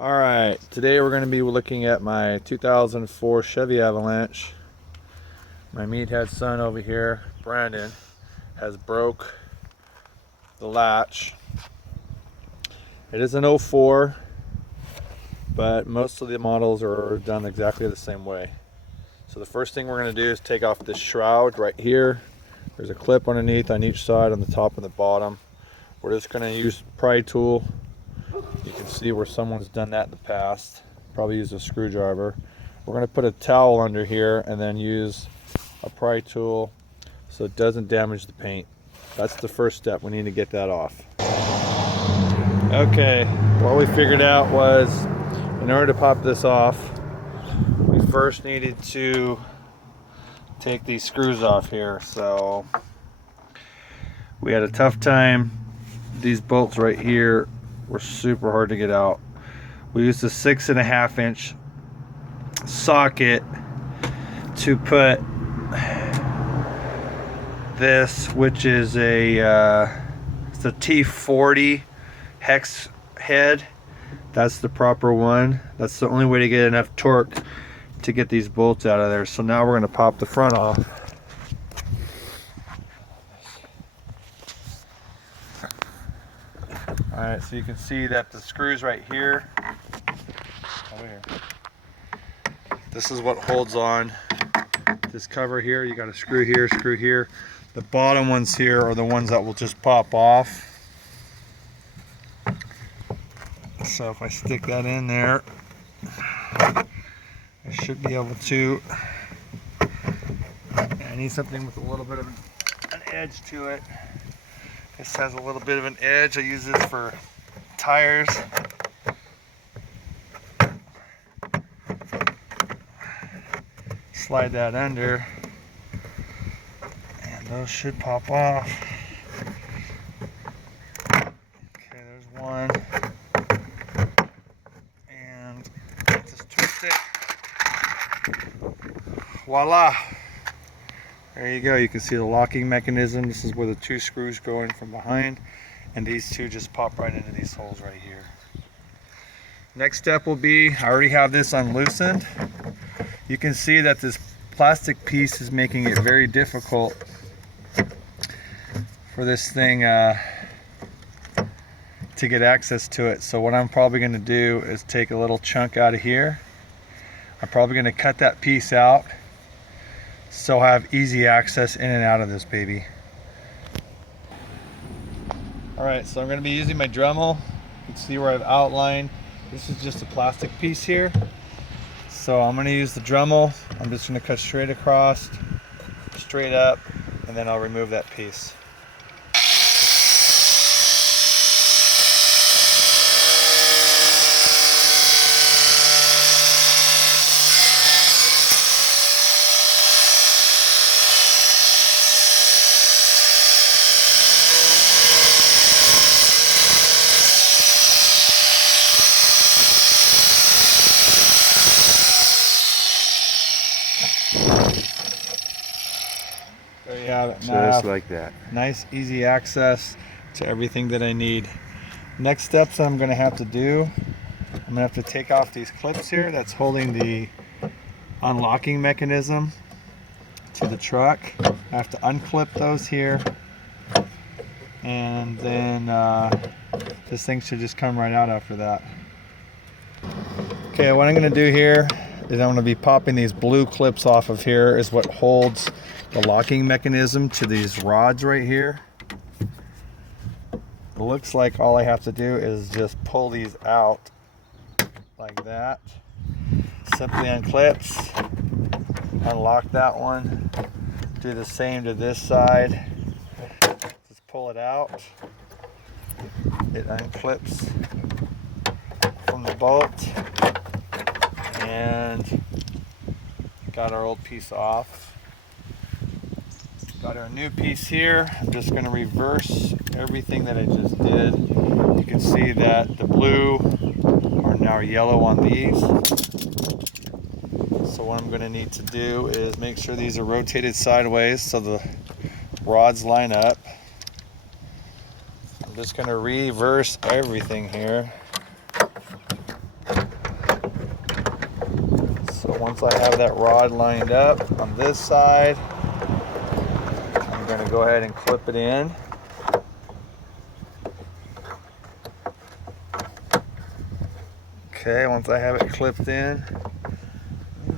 Alright, today we're going to be looking at my 2004 Chevy Avalanche. My meathead son over here, Brandon, has broke the latch. It is an 04, but most of the models are done exactly the same way. So the first thing we're going to do is take off this shroud right here. There's a clip underneath on each side, on the top and the bottom. We're just going to use a pry tool. You can see where someone's done that in the past. Probably use a screwdriver. We're going to put a towel under here and then use a pry tool so it doesn't damage the paint. That's the first step. We need to get that off. Okay, what we figured out was in order to pop this off, we first needed to take these screws off here. So we had a tough time. These bolts right here were super hard to get out. We used a 6.5 inch socket to put this, which is it's a T40 hex head. That's the proper one. That's the only way to get enough torque to get these bolts out of there. So now we're going to pop the front off. Alright, so you can see that the screws right here, over here, this is what holds on this cover here. You got a screw here, screw here. The bottom ones here are the ones that will just pop off. So if I stick that in there, I should be able to. I need something with a little bit of an edge to it. This has a little bit of an edge. I use this for tires. Slide that under, and those should pop off. Okay, there's one. And just twist it. Voila! There you go. You can see the locking mechanism. This is where the two screws go in from behind, and these two just pop right into these holes right here. Next step will be, I already have this unloosened. You can see that this plastic piece is making it very difficult for this thing to get access to it. So what I'm probably going to do is take a little chunk out of here. I'm probably going to cut that piece out so I have easy access in and out of this baby. Alright, so I'm going to be using my Dremel. You can see where I've outlined. This is just a plastic piece here. So I'm going to use the Dremel. I'm just going to cut straight across, straight up, and then I'll remove that piece. There you have it. Just like that. Nice, easy access to everything that I need. Next steps I'm going to have to do, I'm going to have to take off these clips here that's holding the unlocking mechanism to the truck. I have to unclip those here, and then this thing should just come right out after that. Okay, what I'm going to do here is I'm going to be popping these blue clips off of here, is what holds the locking mechanism to these rods right here. It looks like all I have to do is just pull these out like that. Simply unclips, unlock that one, do the same to this side. Just pull it out. It unclips from the bolt, and got our old piece off. Got our new piece here. I'm just going to reverse everything that I just did. You can see that the blue are now yellow on these. So what I'm going to need to do is make sure these are rotated sideways so the rods line up. I'm just going to reverse everything here. once I have that rod lined up on this side, I'm going to go ahead and clip it in. Okay, once I have it clipped in,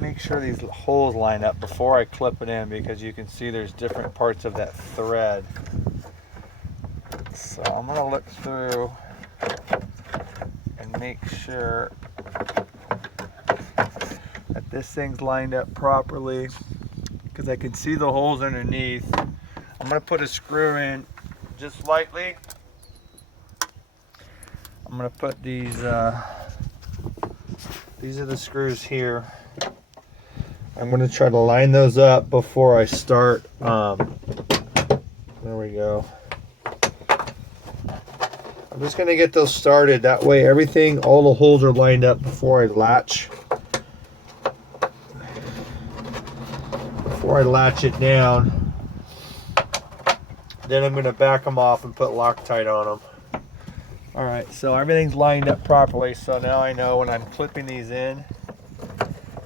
make sure these holes line up before I clip it in, because you can see there's different parts of that thread. So I'm going to look through and make sure that this thing's lined up properly, because I can see the holes underneath. I'm going to put a screw in just lightly. I'm going to put these are the screws here. I'm going to try to line those up before I start. There we go. I'm just going to get those started. That way everything, all the holes are lined up before I latch. Before I latch it down. Then I'm going to back them off and put Loctite on them. Alright, so everything's lined up properly, so now I know when I'm clipping these in,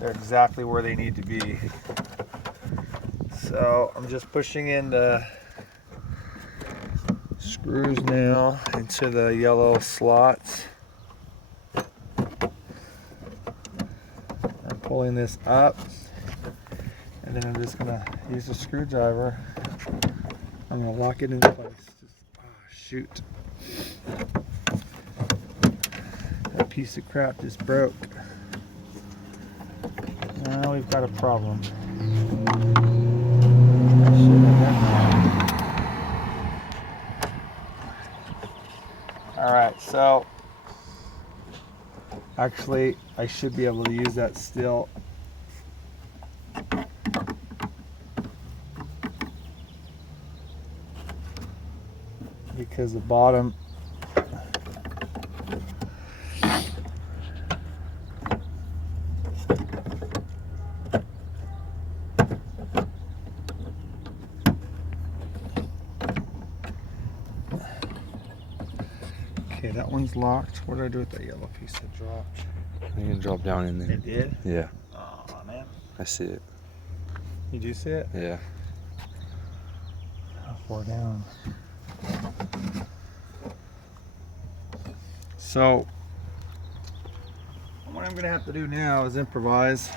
they're exactly where they need to be. So I'm just pushing in the screws now into the yellow slots. I'm pulling this up, and then I'm just going to use a screwdriver. I'm going to lock it in place. Oh, shoot. That piece of crap just broke. Now we've got a problem. Alright, so actually I should be able to use that still. Because the bottom okay, that one's locked. What did I do with that yellow piece that dropped? You can drop down in there. It did? Yeah. Oh man. I see it. You do see it? Yeah. How far down? So what I'm gonna have to do now is improvise.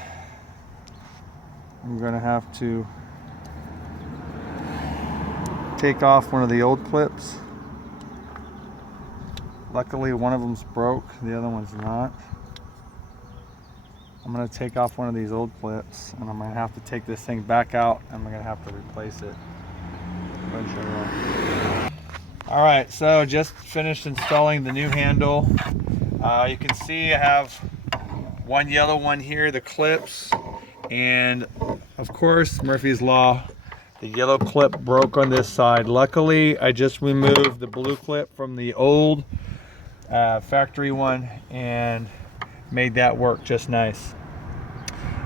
I'm gonna have to take off one of the old clips. Luckily one of them's broke, the other one's not. I'm gonna take off one of these old clips, and I'm gonna have to take this thing back out, and I'm gonna have to replace it. All right, so just finished installing the new handle. You can see I have one yellow one here, the clips, and of course, Murphy's Law, the yellow clip broke on this side. Luckily, I just removed the blue clip from the old factory one and made that work just nice.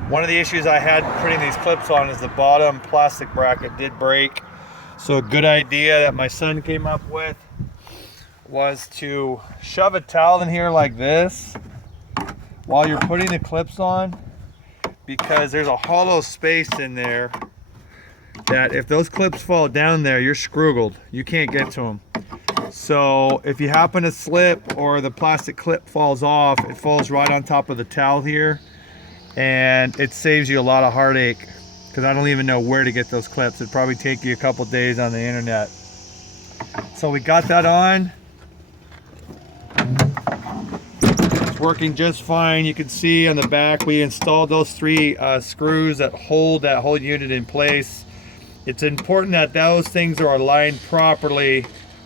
One of the issues I had putting these clips on is the bottom plastic bracket did break. So a good idea that my son came up with was to shove a towel in here like this while you're putting the clips on, because there's a hollow space in there that if those clips fall down there, you're scroogled. You can't get to them. So if you happen to slip or the plastic clip falls off, it falls right on top of the towel here, and it saves you a lot of heartache, because I don't even know where to get those clips. It'd probably take you a couple days on the internet. So we got that on. It's working just fine. You can see on the back we installed those three screws that hold that whole unit in place. It's important that those things are aligned properly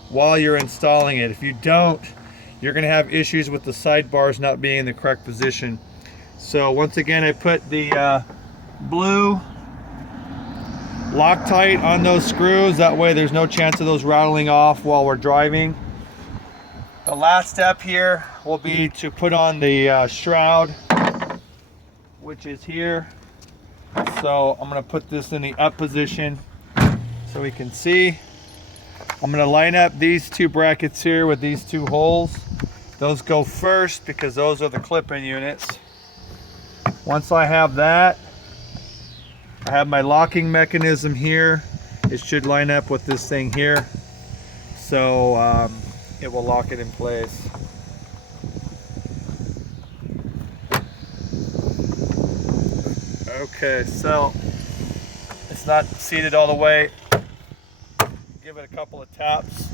while you're installing it. If you don't, you're going to have issues with the sidebars not being in the correct position. So once again, I put the blue Loctite on those screws. That way there's no chance of those rattling off while we're driving. The last step here will be to put on the shroud, which is here. So I'm going to put this in the up position so we can see. I'm going to line up these two brackets here with these two holes. Those go first because those are the clip-in units. Once I have that, I have my locking mechanism here. It should line up with this thing here, so it will lock it in place. Okay, so it's not seated all the way. Give it a couple of taps.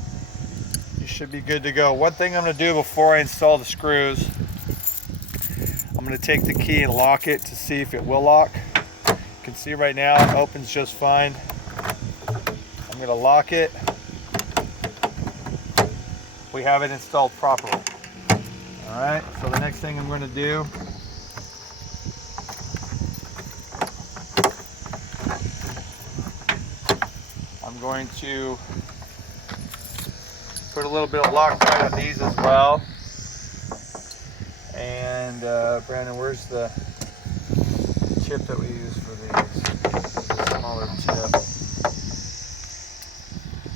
You should be good to go. One thing I'm going to do before I install the screws, I'm going to take the key and lock it to see if it will lock. You can see right now it opens just fine. I'm going to lock it. We have it installed properly. Alright, so the next thing I'm going to do, I'm going to put a little bit of Loctite on these as well. And Brandon, where's the tip that we use for these? The smaller tip.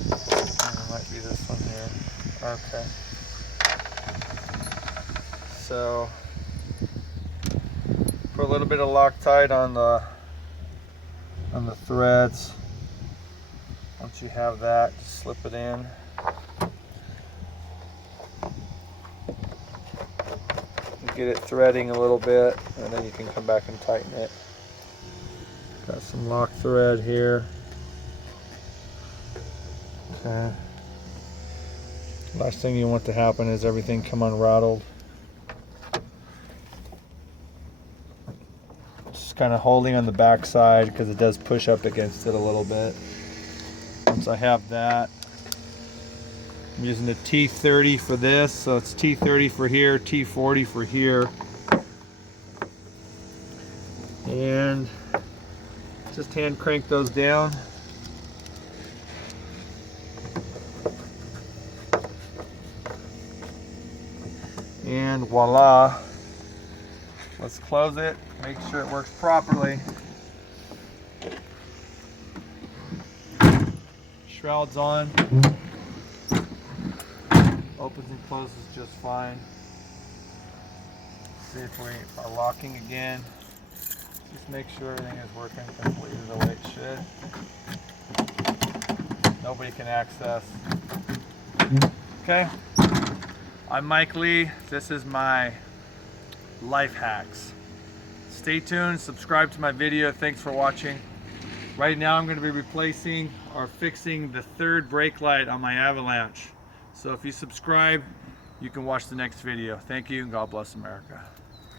It might be this one here. Okay. So put a little bit of Loctite on the threads. Once you have that, just slip it in. Get it threading a little bit, and then you can come back and tighten it. Got some lock thread here. Okay. Last thing you want to happen is everything come unrattled. Just kind of holding on the back side because it does push up against it a little bit. Once I have that, I'm using the T30 for this, so it's T30 for here, T40 for here. And just hand crank those down. And voila. Let's close it, make sure it works properly. Shroud's on. Opens and closes just fine. See if we are locking again. Just make sure everything is working completely the way it should. Nobody can access. Okay. I'm Mike Lee. This is my life hacks. Stay tuned, subscribe to my video. Thanks for watching. Right now I'm going to be replacing or fixing the third brake light on my Avalanche. So if you subscribe, you can watch the next video. Thank you, and God bless America.